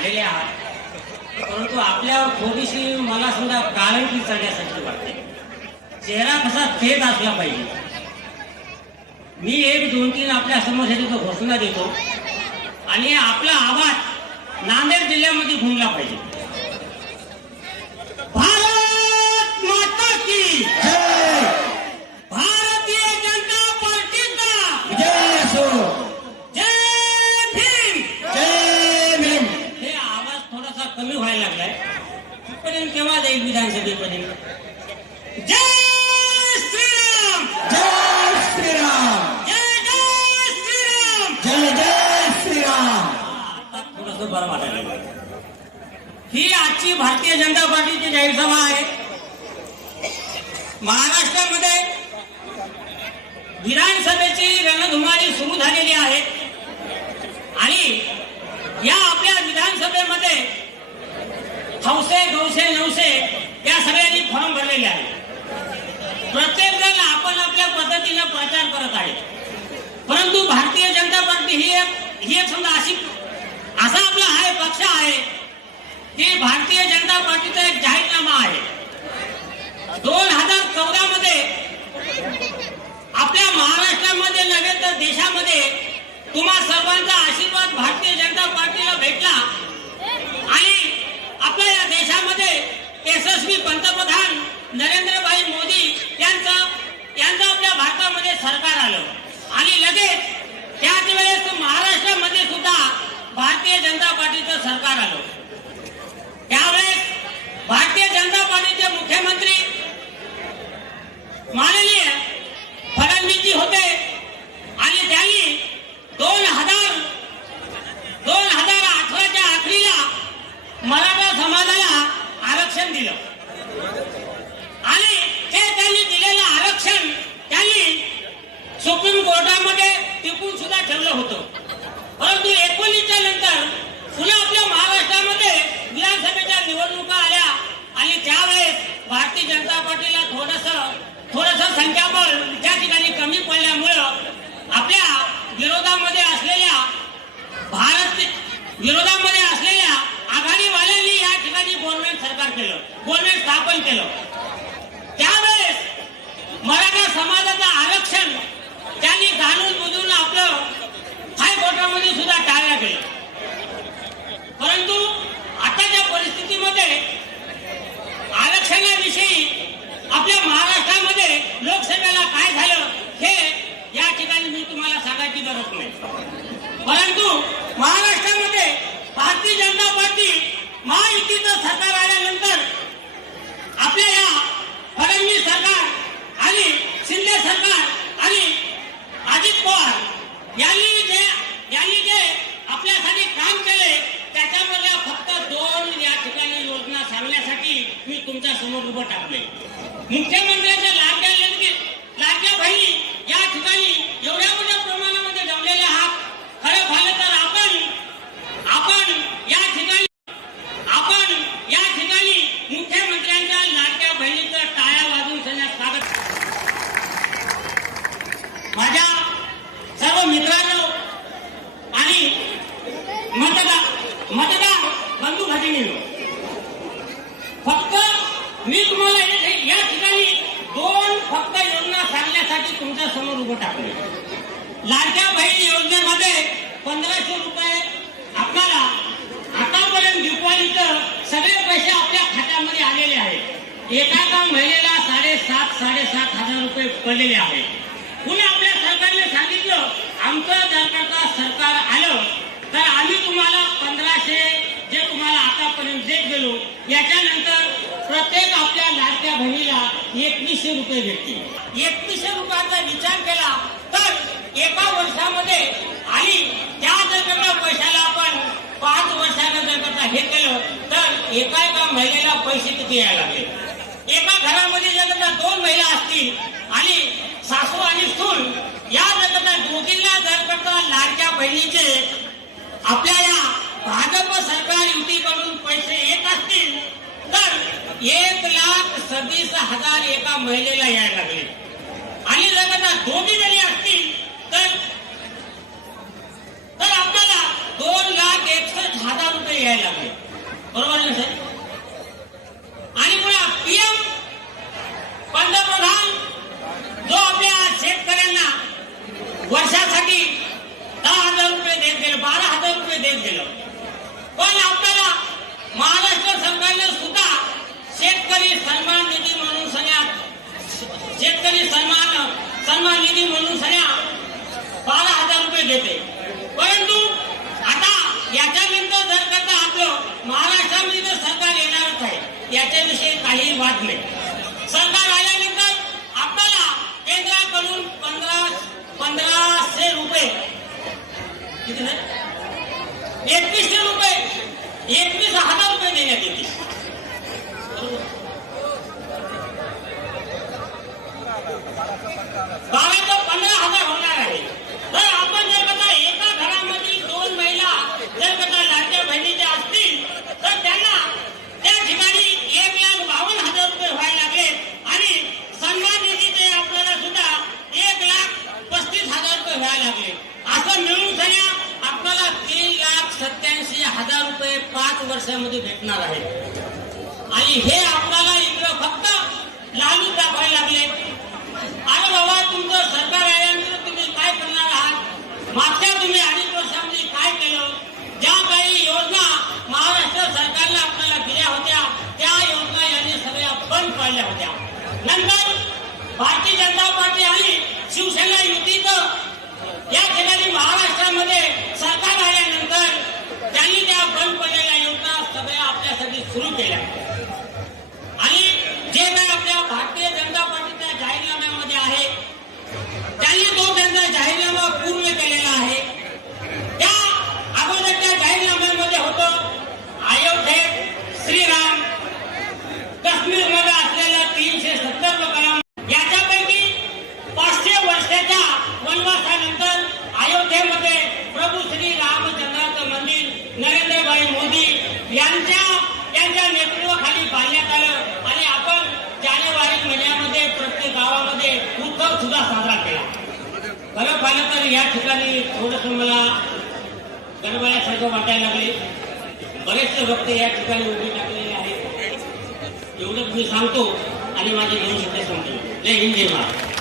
आलेले आहात. परंतु आपल्यावर थोडीशी मला सुद्धा काळंकी चढण्यासारखी वाटते. चेहरा कसा थेट असला पाहिजे. मी एक दोन तीन आपल्या समोरसाठी तो घोषणा देतो. आणि आपला आवाज नांदेड जिल्ह्यामध्ये घुमला पाहिजे. भारत माता की जय भारतीय जनता पार्टीचा जय असो जय भीम जय भीम हे आवाज थोडासा कमी व्हायला लागलाय. तिथपर्यंत केव्हा जाईल विधानसभेपर्यंत? जय श्रीराम! जय श्रीराम! जय जय श्रीराम! जय जय श्रीराम! आता थोडस बरं वाटायला. ही आजची भारतीय जनता पार्टीची जाहीर सभा आहे. महाराष्ट्रामध्ये विधानसभेची रणधुमाळी सुरू झालेली आहे. आणि या आपल्या विधानसभेमध्ये हौसे गौसे नऊशे या सगळ्यांनी फॉर्म भरलेले आहेत. प्रत्येक जण आपण आपल्या पद्धतीनं प्रचार करत आहे परंतु भारतीय जनता पार्टी ही एक ही एक समजा अशी असा आपला हा एक पक्ष आहे की भारतीय जनता पार्टीचा एक जाहीरनामा आहे. दोन हजार चौदा मध्ये आपल्या महाराष्ट्रामध्ये नव्हे तर देशामध्ये तुम्हा सर्वांचा आशीर्वाद भारतीय जनता पार्टीला भेटला आणि आपल्या या देशामध्ये यशस्वी पंतप्रधान नरेंद्रभाई मोदी यांचं यांचं आपल्या भारतामध्ये सरकार आलं. आणि लगेच त्याच वेळेस महाराष्ट्रामध्ये सुद्धा भारतीय जनता पार्टीचं सरकार आलं. त्यावेळेस भारतीय जनता पार्टीचे मुख्यमंत्री माननीय फडणवीसजी होते आणि त्यांनी दोन हजार दोन हजार अठराच्या आखरीला मराठा समाजाला आरक्षण दिलं आणि ते त्यांनी दिलेलं आरक्षण त्यांनी सुप्रीम कोर्टामध्ये टिपून सुद्धा ठेवलं होतं. परंतु एकोणीसच्या नंतर पुन्हा आपल्या महाराष्ट्रामध्ये विधानसभेच्या निवडणुका आल्या आणि त्यावेळेस भारतीय जनता पार्टीला थोडस थोडस संख्याबळ त्या ठिकाणी कमी पडल्यामुळं आपल्या विरोधामध्ये असलेल्या भारत विरोधामध्ये असलेल्या आघाडीवाल्यांनी या ठिकाणी गव्हर्नमेंट सरकार केलं गव्हर्नमेंट स्थापन केलं. त्यावेळेस मराठा समाजाचं आरक्षण त्यांनी जाणून बुजून आपलं हायकोर्टामध्ये सुद्धा टाळलं गेलं परंतु आताच्या परिस्थितीमध्ये आरक्षणाविषयी आपल्या महाराष्ट्रामध्ये लोकसभेला काय झालं हे या ठिकाणी मी तुम्हाला सांगायची गरज नाही परंतु महाराष्ट्रामध्ये भारतीय जनता पार्टी महायुतीचं सरकार आल्यानंतर आपल्या या फडणवीस सरकार आणि शिंदे सरकार आणि अजित पवार यांनी जे यांनी जे आपल्यासाठी काम केले त्याच्यामध्ये फक्त दोन या ठिकाणी योजना सांगण्यासाठी मी तुमच्यासमोर उभं टाकले मुख्यमंत्र्यांच्या लाडक्या लेकी लाडक्या बहिणी या ठिकाणी एवढ्या मोठ्या प्रमाणामध्ये जमलेले आहात खरं पाहिलं तर आपण आपण या ठिकाणी आपण या ठिकाणी मुख्यमंत्र्यांच्या लाडक्या बहिणीचं टाळ्या वाजवून सगळ्या स्वागत माझ्या सर्व मित्रांनो आणि मतदार मतदार बंधू भगिनीनो फक्त मी तुम्हाला या ठिकाणी दोन फक्त योजना सांगण्यासाठी तुमच्यासमोर उभं टाकले लाडक्या बहीण योजनेमध्ये पंधराशे रुपये आपल्याला आतापर्यंत दिवाळीचं सगळे पैसे आपल्या खात्यामध्ये आलेले आहेत. एका एका महिलेला साडेसात साडेसात हजार रुपये पडलेले आहेत. पुन्हा आपल्या सरकारने सांगितलं आमचं जर का सरकार आलं तर आम्ही तुम्हाला पंधराशे जे तुम्हाला आतापर्यंत देत गेलो याच्यानंतर प्रत्येक आपल्या लाडक्या बहिणीला एकवीसशे रुपये भेटतील. एकवीसशे रुपयाचा विचार केला तर एका वर्षामध्ये आणि त्या जर का पैशाला आपण पाच वर्षानं जर करता हे केलं तर एका एका महिलेला पैसे किती यायला लागले? एका घरामध्ये जर का दोन महिला असतील आणि सासू आणि सून या जर दोघींना जर करता लाडक्या बहिणीचे आपल्या या भाजप सरकार युतीकडून पैसे येत असतील तर एक लाख सदीस हजार एका महिलेला यायला लागले. आणि जर आता दोन्ही वेळी असतील तर तर आपल्याला दोन लाख एकसष्ट हजार रुपये यायला लागले. बरोबर ना सर? आणि पुन्हा पीएम पंतप्रधान जो आपल्या शेतकऱ्यांना वर्षासाठी दहा हजार रुपये देत गेलं बारा हजार रुपये देत गेलं. पण आपल्याला महाराष्ट्र सरकारने सुद्धा शेतकरी सन्मान निधी म्हणून सगळ्या शेतकरी सन्मान सन्मान निधी म्हणून सगळ्या बारा हजार रुपये देते परंतु आता याच्यानंतर जर करता आपलं महाराष्ट्रामध्ये तर सरकार येणारच आहे. याच्याविषयी काही वाद नाही. सरकार आल्यानंतर आपल्याला केंद्राकडून पंधरा पंधराशे रुपये किती एकवीसशे रुपये एकवीस हजार रुपये देण्यात येतील बरोबर बाराचं पंधरा हजार होणार आहे तर आपण जर कसा एका घरामधील दोन महिला जर कसा लाडक्या बहिणीच्या असतील तर त्यांना त्या ठिकाणी एक लाख बावन्न हजार रुपये व्हायला लागले आणि सन्मान निधीचे आपल्याला सुद्धा एक लाख पस्तीस हजार रुपये व्हायला लागले असं मिळून सगळ्या आपल्याला तीन लाख सत्याऐंशी हजार रुपये पाच भेटणार आहे. आणि हे आपल्याला इकडं फक्त लालू दाखवायला लागले. अरे बाबा तुमचं सरकार आल्यानंतर तुम्ही काय करणार आहात? मागच्या तुम्ही अडीच वर्षामध्ये काय केलं? ज्या काही योजना महाराष्ट्र सरकारने आपल्याला दिल्या होत्या त्या योजना यांनी सगळ्या बंद पाडल्या होत्या. नंतर भारतीय जनता पार्टी आणि शिवसेना युतीचं या ठिकाणी महाराष्ट्रामध्ये सरकार आल्यानंतर त्यांनी त्या बंद पडलेल्या योजना सगळ्या आपल्यासाठी सुरू केल्या आणि जे काही आपल्या भारतीय जनता पार्टीच्या जाहीरनाम्यामध्ये आहे त्यांनी तो त्यांचा जाहीरनामा पूर्ण केलेला आहे त्या अगोदरच्या जाहीरनाम्यामध्ये होतं अयोध्येत श्रीराम काश्मीरमध्ये असलेल्या तीनशे सत्तर लोकांना याच्यापैकी पाचशे वर्षाच्या वनवासानंतर अयोध्येमध्ये प्रभू श्री रामचंद्राचं मंदिर नरेंद्रभाई मोदी यांच्या यांच्या नेतृत्वाखाली बांधण्यात आलं आणि आपण जानेवारी महिन्यामध्ये प्रत्येक गावामध्ये उत्सव सुद्धा साजरा केला खरं पाहिलं तर या ठिकाणी थोडस मला गणबायासारखं वाटायला लागले. बरेचसे भक्त या ठिकाणी उभे टाकलेले आहेत. एवढंच मी सांगतो आणि माझे दोन शब्द सांगतो जय हिंद जय महाराज.